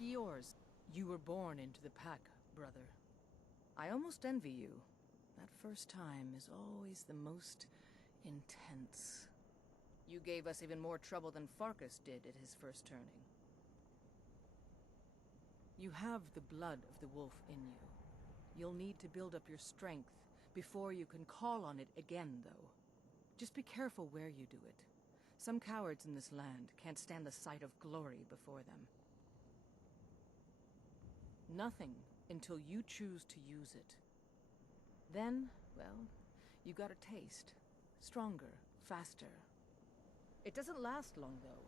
Skiors. You were born into the pack, brother. I almost envy you. That first time is always the most intense. You gave us even more trouble than Farkas did at his first turning. You have the blood of the wolf in you. You'll need to build up your strength before you can call on it again, though. Just be careful where you do it. Some cowards in this land can't stand the sight of glory before them. Nothing until you choose to use it. Then, well, you got a taste. Stronger, faster. It doesn't last long, though.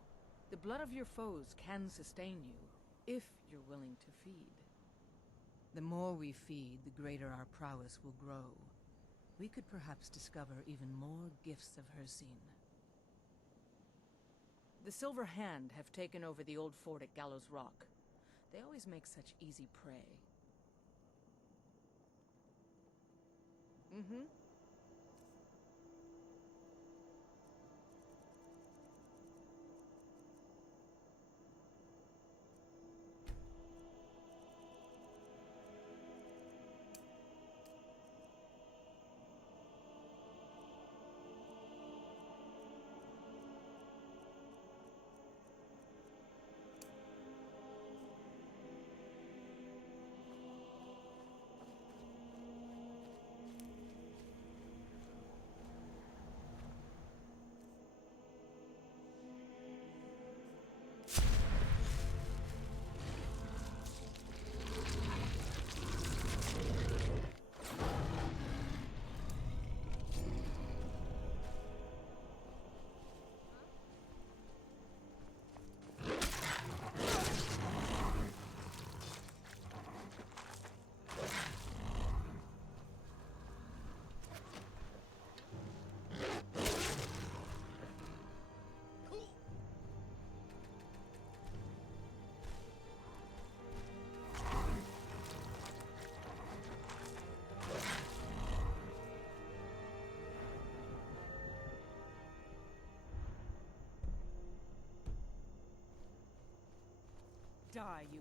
The blood of your foes can sustain you, if you're willing to feed. The more we feed, the greater our prowess will grow. We could perhaps discover even more gifts of Hercine. The Silver Hand have taken over the old fort at Gallows Rock. They always make such easy prey. Mm-hmm. Die, you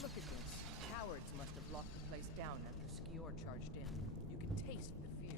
Look at this. Cowards must have locked the place down after Skior charged in. You can taste the fear.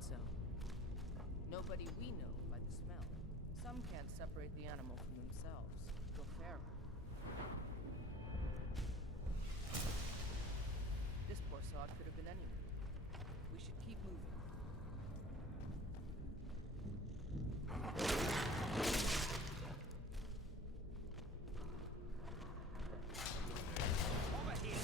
So. Nobody we know by the smell. Some can't separate the animal from themselves. Go feral. This poor sod could have been anyone. We should keep moving. Over here!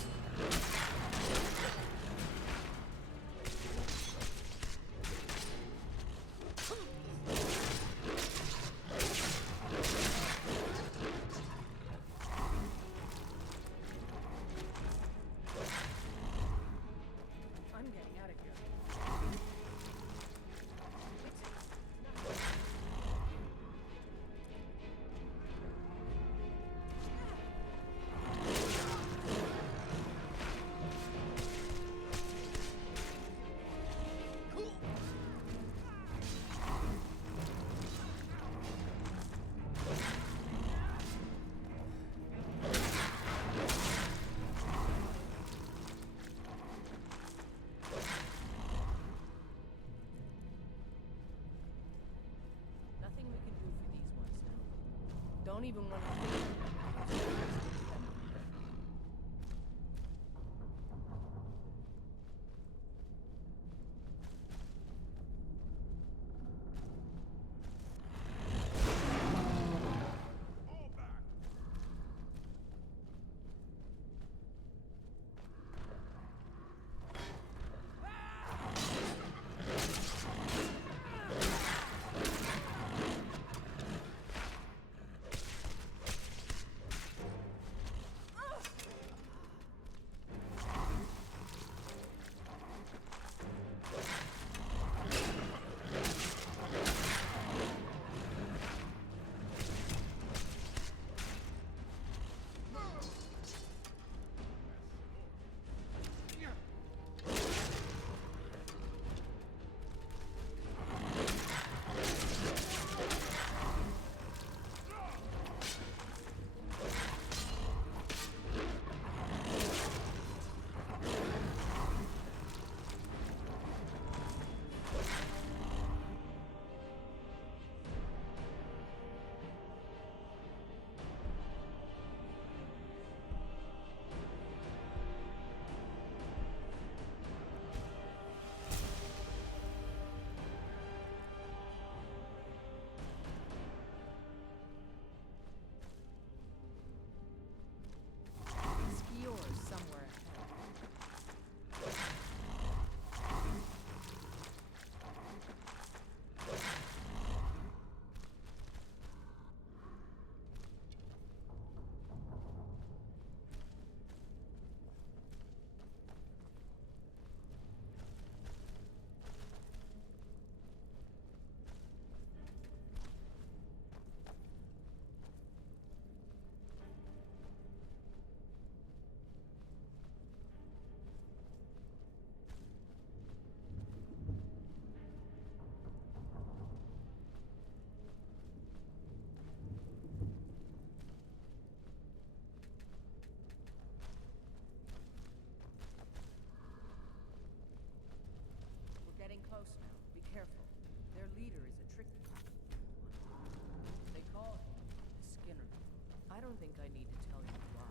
don't even want to think. Getting close now. Be careful. Their leader is a tricky one. They call him Skinner. I don't think I need to tell you why.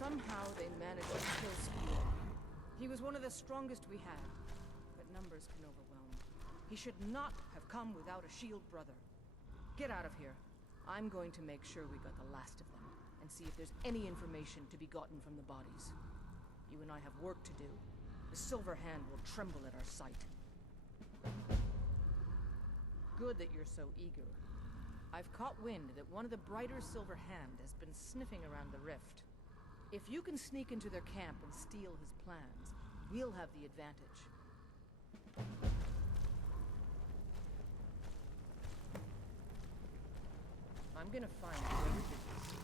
Somehow they managed to kill Skyrim. He was one of the strongest we had, but numbers can overwhelm. He should not have come without a shield brother. Get out of here. I'm going to make sure we got the last of them, and see if there's any information to be gotten from the bodies. You and I have work to do. The Silver Hand will tremble at our sight. Good that you're so eager. I've caught wind that one of the brighter Silver Hand has been sniffing around the rift. If you can sneak into their camp and steal his plans, we'll have the advantage. I'm gonna find whoever did this.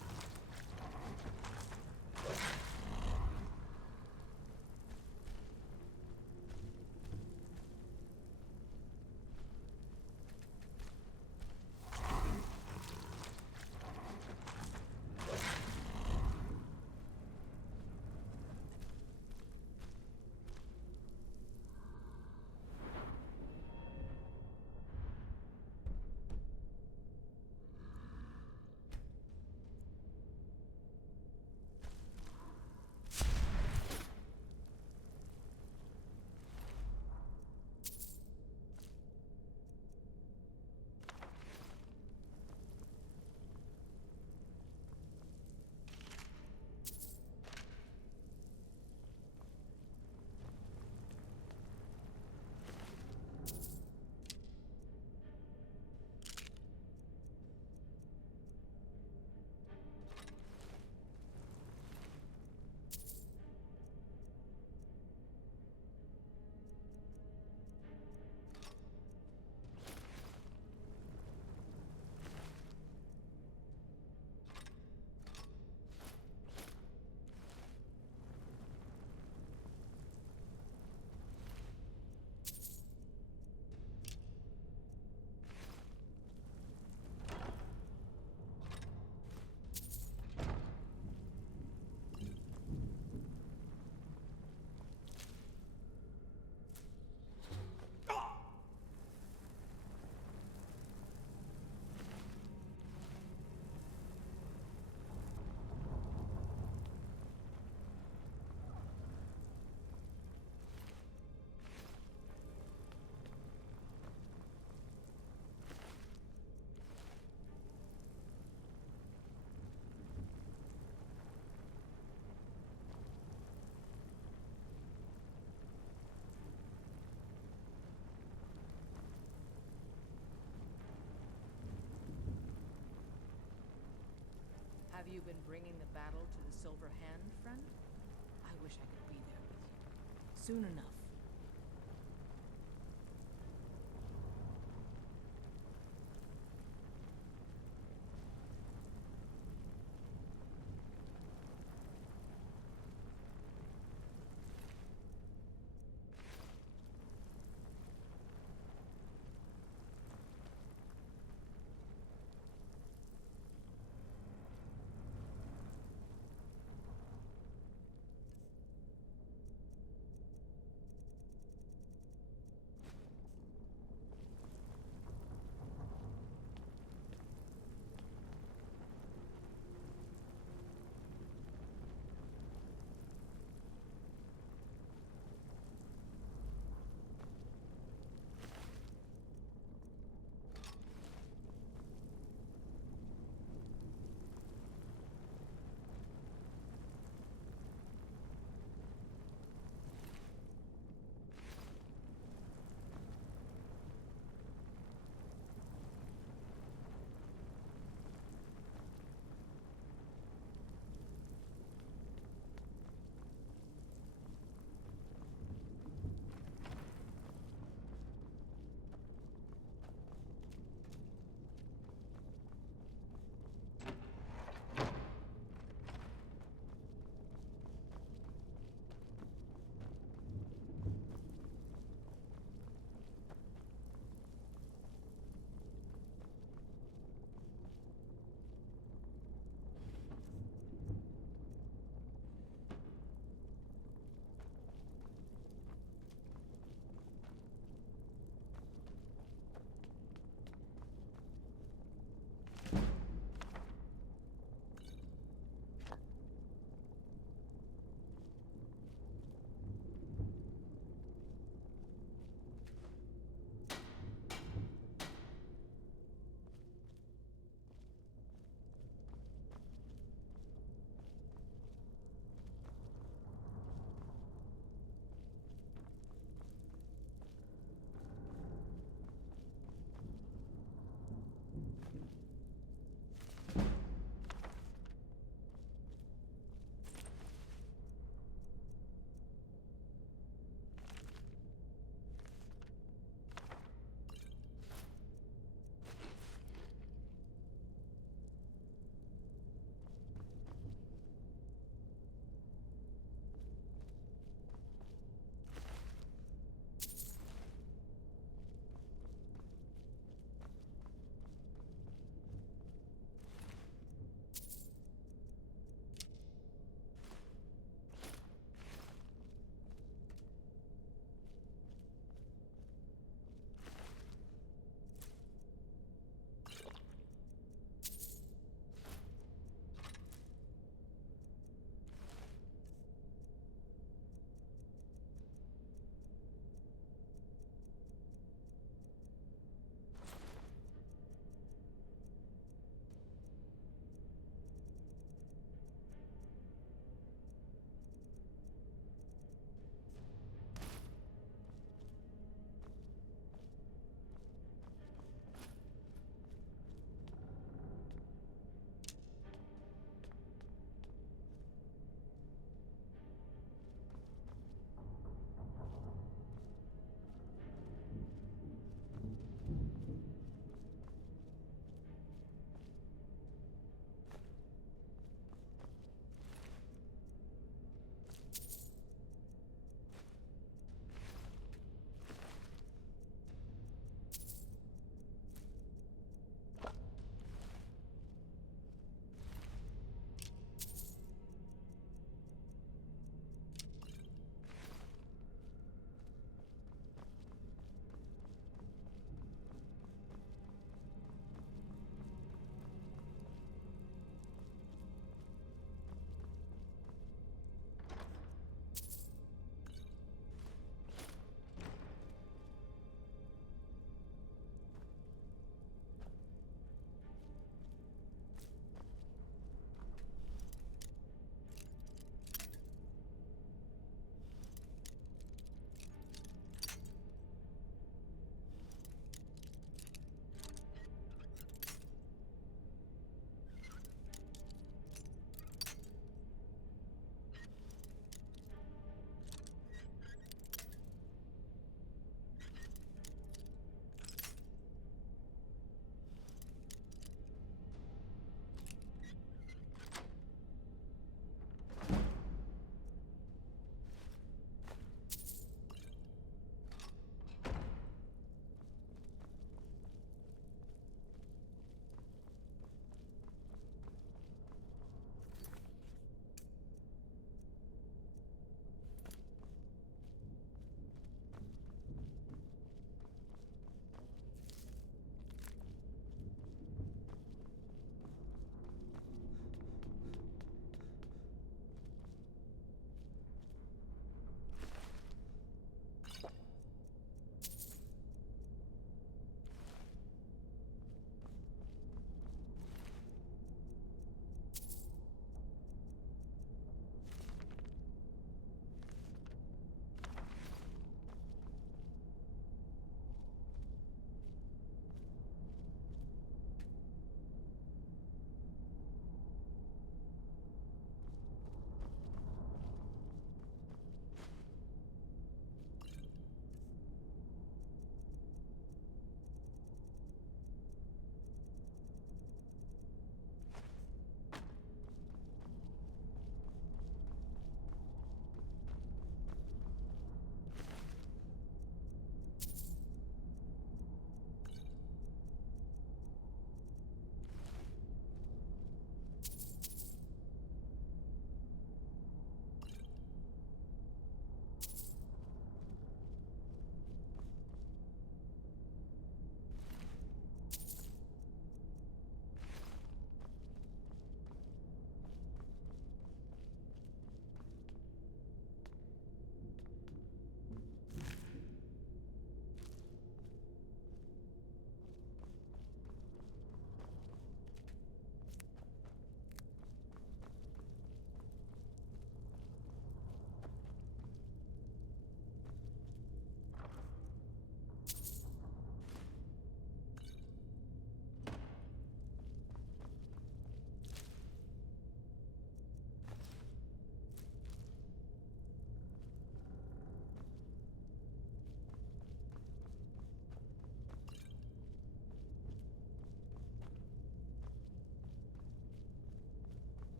Have you been bringing the battle to the Silver Hand, friend? I wish I could be there with you. Soon enough.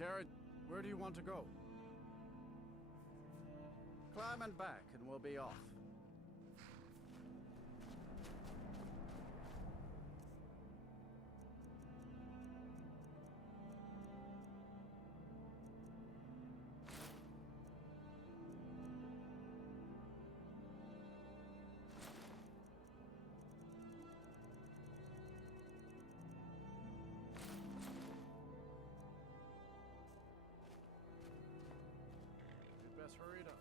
carriage. Where do you want to go? Climb and back, and we'll be off. Hurry it up.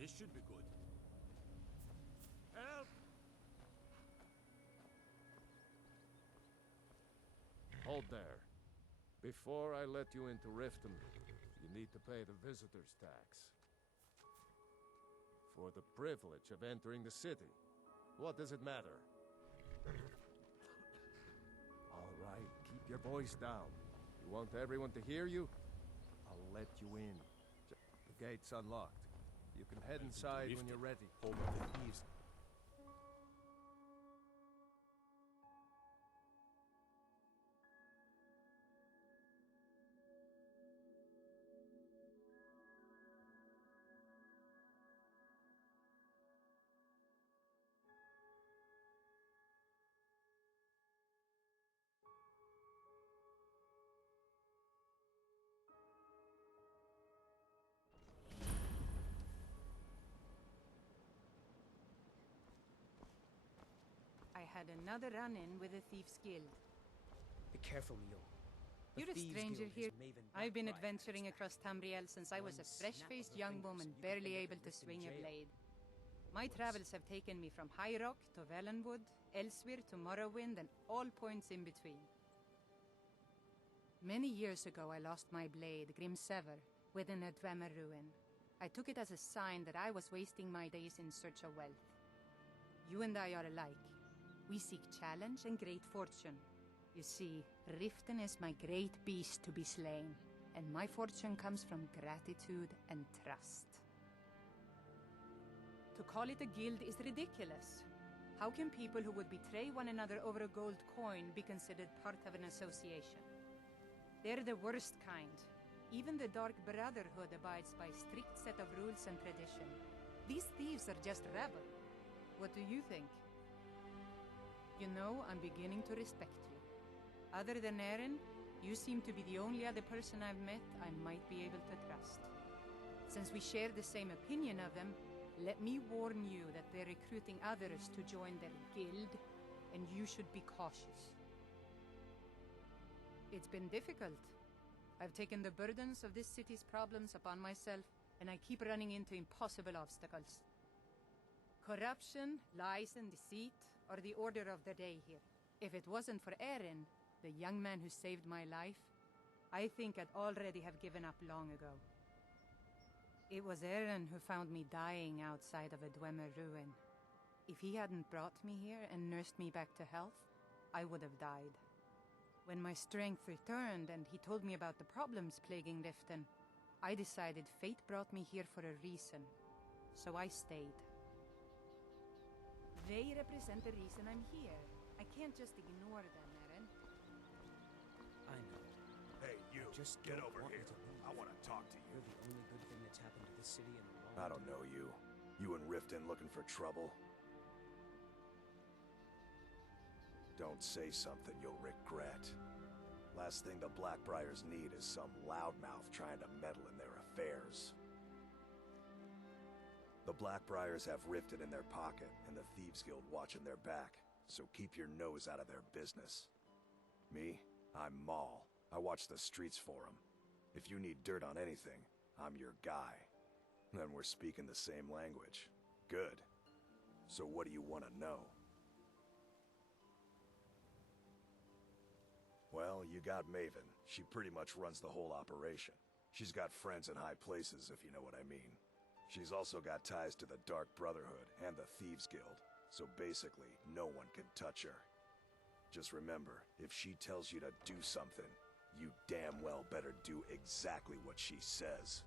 This should be good. Help! Hold there. Before I let you into Riften, you need to pay the visitor's tax. For the privilege of entering the city. What does it matter? All right, keep your voice down. You want everyone to hear you? I'll let you in. The gate's unlocked. You can head inside when you're ready. Home of the thieves. I had another run-in with the Thieves' Guild. Be careful, Mio. You're a stranger here. I've been adventuring across Tamriel since I was a fresh-faced young woman barely able to swing a blade. My travels have taken me from High Rock to Valenwood, elsewhere to Morrowind, and all points in between. Many years ago I lost my blade, Grimsever, within a Dwemer ruin. I took it as a sign that I was wasting my days in search of wealth. You and I are alike. We seek challenge and great fortune. You see, Riften is my great beast to be slain, and my fortune comes from gratitude and trust. To call it a guild is ridiculous. How can people who would betray one another over a gold coin be considered part of an association? They're the worst kind. Even the Dark Brotherhood abides by a strict set of rules and tradition. These thieves are just rabble. What do you think? You know, I'm beginning to respect you. Other than Eren, you seem to be the only other person I've met I might be able to trust. Since we share the same opinion of them, let me warn you that they're recruiting others to join their guild, and you should be cautious. It's been difficult. I've taken the burdens of this city's problems upon myself, and I keep running into impossible obstacles. Corruption, lies, and deceit are the order of the day here. If it wasn't for Eren, the young man who saved my life, I think I'd already have given up long ago. It was Eren who found me dying outside of a Dwemer ruin. If he hadn't brought me here and nursed me back to health, I would have died. When my strength returned and he told me about the problems plaguing Riften, I decided fate brought me here for a reason, so I stayed. They represent the reason I'm here. I can't just ignore them, Eren. I know. Hey, you, Just get don't over want me here. to leave. I want to talk to you. You're the only good thing that's happened to this city in a long I don't know you. You and Riften looking for trouble? Don't say something you'll regret. Last thing the Blackbriars need is some loudmouth trying to meddle in their affairs. The Blackbriars have Riften in their pocket and the Thieves Guild watching their back, so keep your nose out of their business. Me? I'm Maul. I watch the streets for them. If you need dirt on anything, I'm your guy. Then we're speaking the same language. Good. So what do you want to know? Well, you got Maven. She pretty much runs the whole operation. She's got friends in high places, if you know what I mean. She's also got ties to the Dark Brotherhood and the Thieves Guild, so basically, no one can touch her. Just remember, if she tells you to do something, you damn well better do exactly what she says.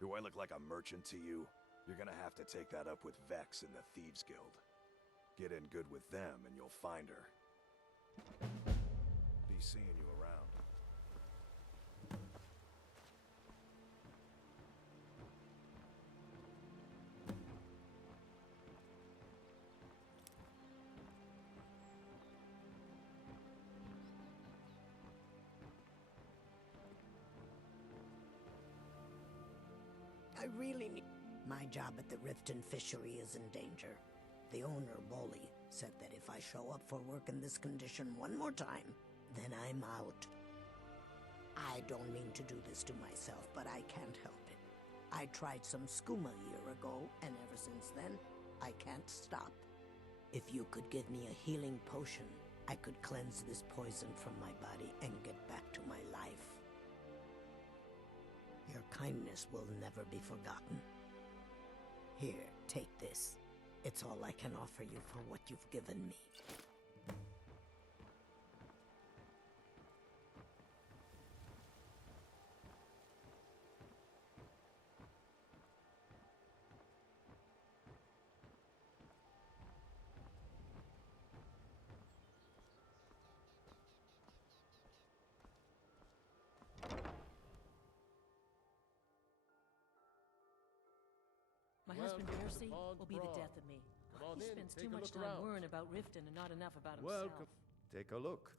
Do I look like a merchant to you? You're gonna have to take that up with Vex in the Thieves Guild. Get in good with them and you'll find her. Be seeing you around. I really need... My job at the Riften fishery is in danger. The owner, Bolly, said that if I show up for work in this condition one more time, then I'm out. I don't mean to do this to myself, but I can't help it. I tried some skooma a year ago, and ever since then, I can't stop. If you could give me a healing potion, I could cleanse this poison from my body and get back to my life. Your kindness will never be forgotten. Here, take this. It's all I can offer you for what you've given me. My Welcome husband to Percy Bond will be the Brawl. death of me. Come on He in, spends take too a much look time around. worrying about Riften and not enough about himself. Welcome. Take a look.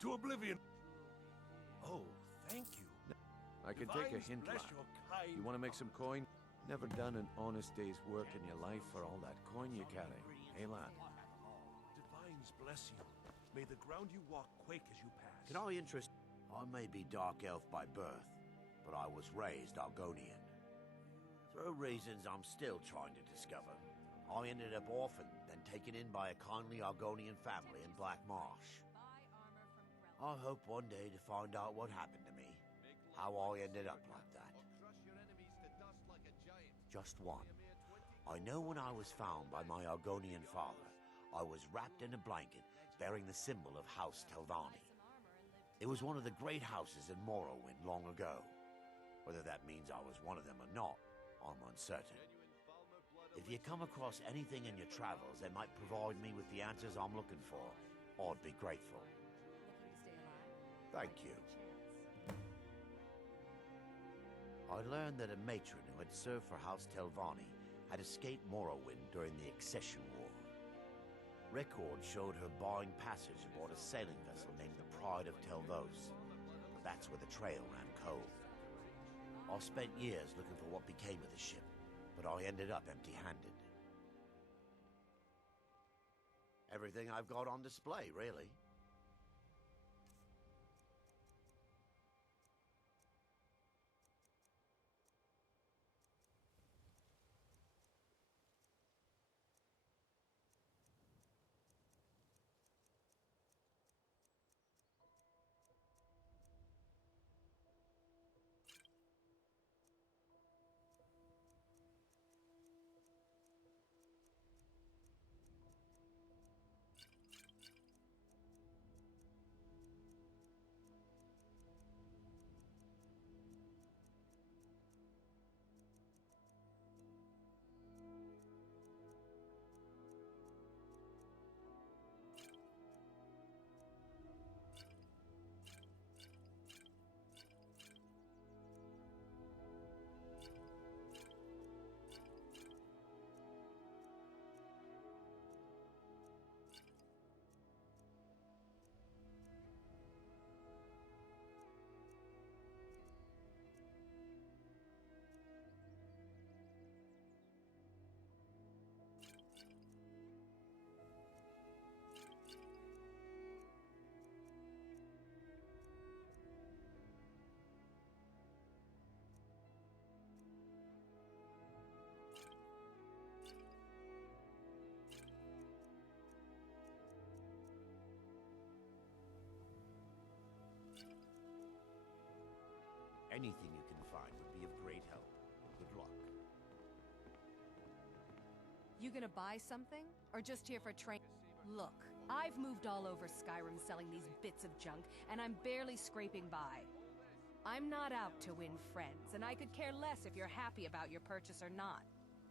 to oblivion. Oh, thank you. I can take a Divines hint, bless lad. your kind You want to make some coin? Never done an honest day's work in your life for all that coin you carry. Hey, lad. Divines bless you. May the ground you walk quake as you pass. Can I interest? I may be Dark Elf by birth, but I was raised Argonian. For reasons I'm still trying to discover, I ended up orphaned, then taken in by a kindly Argonian family in Black Marsh. I hope one day to find out what happened to me, how I ended up like that. Just one. I know when I was found by my Argonian father, I was wrapped in a blanket bearing the symbol of House Telvanni. It was one of the great houses in Morrowind long ago. Whether that means I was one of them or not, I'm uncertain. If you come across anything in your travels that might provide me with the answers I'm looking for, I'd be grateful. Thank you. I learned that a matron who had served for House Telvanni had escaped Morrowind during the Accession War. Records showed her buying passage aboard a sailing vessel named the Pride of Telvos, but that's where the trail ran cold. I spent years looking for what became of the ship, but I ended up empty-handed. Everything I've got on display, really. Anything you can find would be of great help. Good luck. You gonna buy something? Or just here for train? Look, I've moved all over Skyrim selling these bits of junk, and I'm barely scraping by. I'm not out to win friends, and I could care less if you're happy about your purchase or not.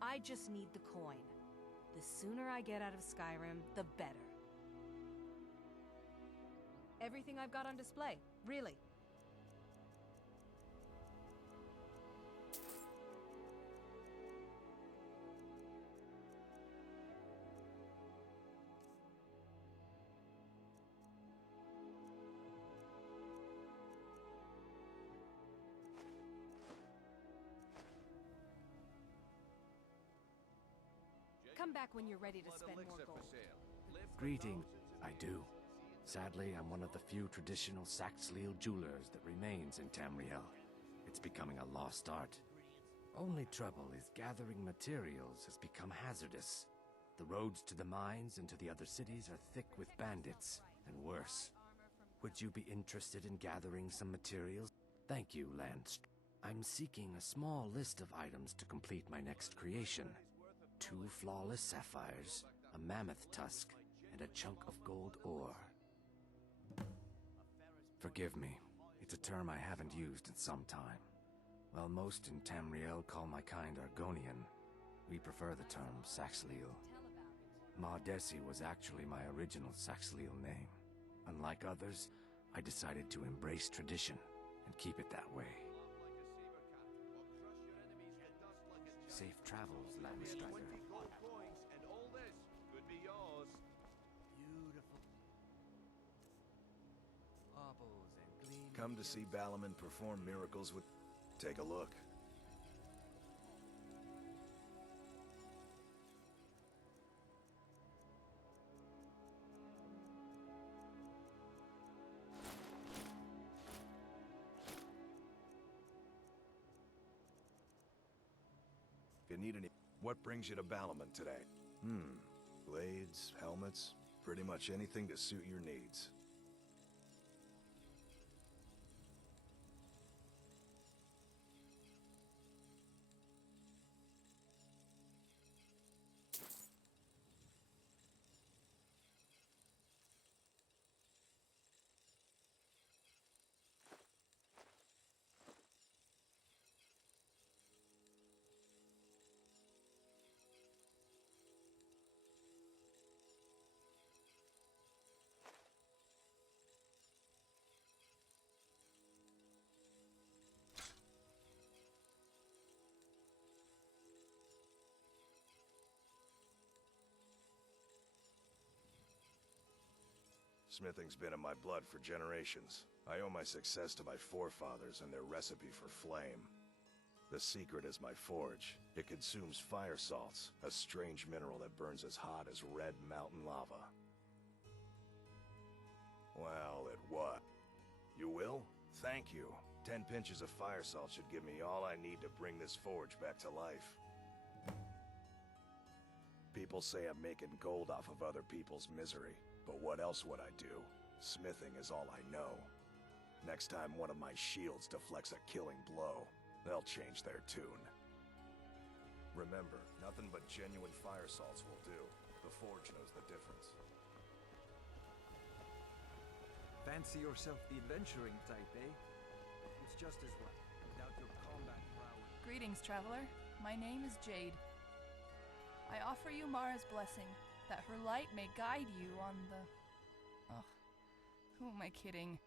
I just need the coin. The sooner I get out of Skyrim, the better. Everything I've got on display, really. Come back when you're ready to spend more gold. Greeting. I do. Sadly, I'm one of the few traditional Saxhleel jewelers that remains in Tamriel. It's becoming a lost art. Only trouble is gathering materials has become hazardous. The roads to the mines and to the other cities are thick with bandits, and worse. Would you be interested in gathering some materials? Thank you, Lance. I'm seeking a small list of items to complete my next creation. 2 flawless sapphires, a mammoth tusk, and a chunk of gold ore. Forgive me. It's a term I haven't used in some time. While most in Tamriel call my kind Argonian, we prefer the term Saxhleel. Mardesi was actually my original Saxhleel name. Unlike others, I decided to embrace tradition and keep it that way. Safe travels, Landstrider. Come to see Balaman perform miracles with... Take a look. If you need any... What brings you to Balaman today? Blades, helmets, pretty much anything to suit your needs. Smithing's been in my blood for generations. I owe my success to my forefathers and their recipe for flame. The secret is my forge. It consumes fire salts, a strange mineral that burns as hot as red mountain lava. Well, it what? You will? Thank you. 10 pinches of fire salt should give me all I need to bring this forge back to life. People say I'm making gold off of other people's misery. But what else would I do? Smithing is all I know. Next time one of my shields deflects a killing blow, they'll change their tune. Remember, nothing but genuine fire salts will do. The forge knows the difference. Fancy yourself the adventuring type, eh? It's just as well, without your combat prowess. Greetings, traveler. My name is Jade. I offer you Mara's blessing, that her light may guide you on the... Ugh. Who am I kidding?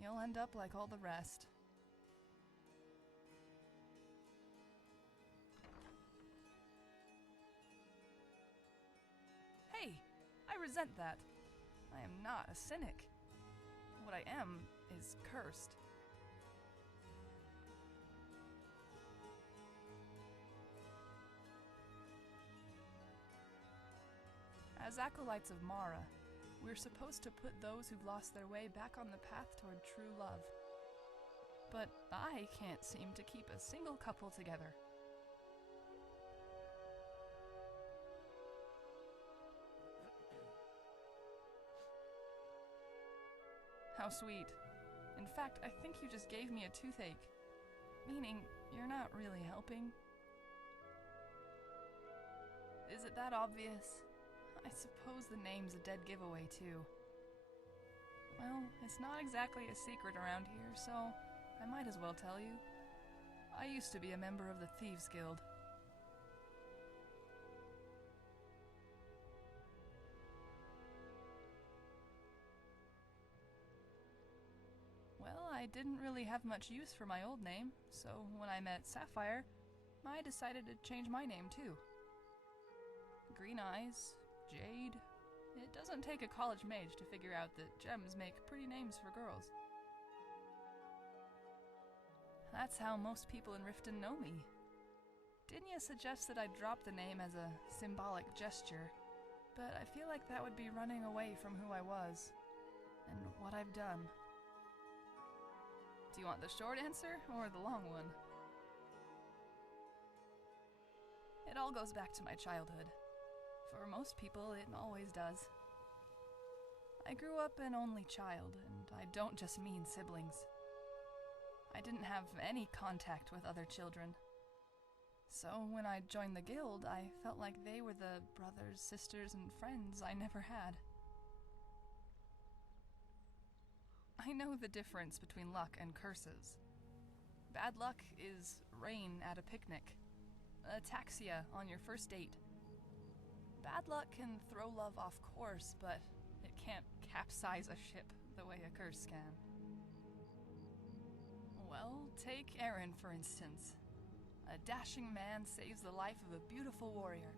You'll end up like all the rest. Hey! I resent that. I am not a cynic. What I am is cursed. As acolytes of Mara, we're supposed to put those who've lost their way back on the path toward true love. But I can't seem to keep a single couple together. How sweet. In fact, I think you just gave me a toothache. Meaning, you're not really helping. Is it that obvious? I suppose the name's a dead giveaway, too. Well, it's not exactly a secret around here, so I might as well tell you. I used to be a member of the Thieves Guild. Well, I didn't really have much use for my old name, so when I met Sapphire, I decided to change my name, too. Green eyes, Jade. It doesn't take a college mage to figure out that gems make pretty names for girls. That's how most people in Riften know me. Dinya suggests that I drop the name as a symbolic gesture, but I feel like that would be running away from who I was, and what I've done. Do you want the short answer, or the long one? It all goes back to my childhood. For most people, it always does. I grew up an only child, and I don't just mean siblings. I didn't have any contact with other children. So when I joined the guild, I felt like they were the brothers, sisters, and friends I never had. I know the difference between luck and curses. Bad luck is rain at a picnic, ataxia on your first date. Bad luck can throw love off course, but it can't capsize a ship the way a curse can. Well, take Aaron, for instance. A dashing man saves the life of a beautiful warrior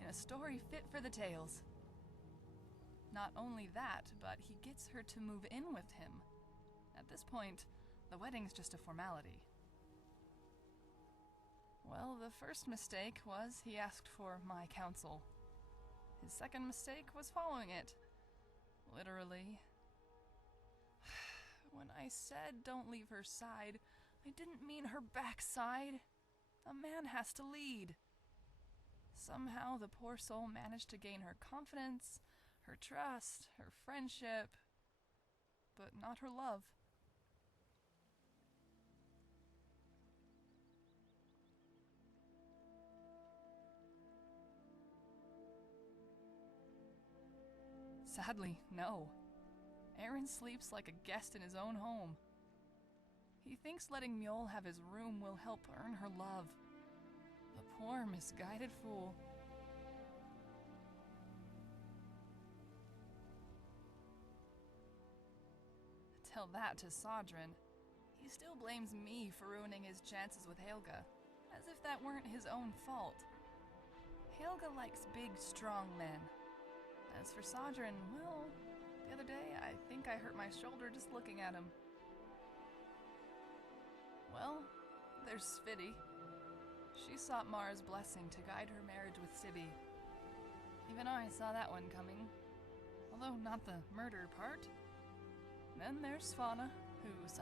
in a story fit for the tales. Not only that, but he gets her to move in with him, At this point, the wedding's just a formality. Well, the first mistake was he asked for my counsel. His second mistake was following it. Literally. When I said don't leave her side, I didn't mean her backside. A man has to lead. Somehow the poor soul managed to gain her confidence, her trust, her friendship, but not her love. Sadly, no. Aaron sleeps like a guest in his own home. He thinks letting Mjol have his room will help earn her love. The poor, misguided fool. Tell that to Sodrin. He still blames me for ruining his chances with Helga, as if that weren't his own fault. Helga likes big, strong men. As for Sodrin, well, the other day I think I hurt my shoulder just looking at him. Well, there's Sviti. She sought Mara's blessing to guide her marriage with Sibi. Even I saw that one coming, although not the murder part. Then there's Svana, who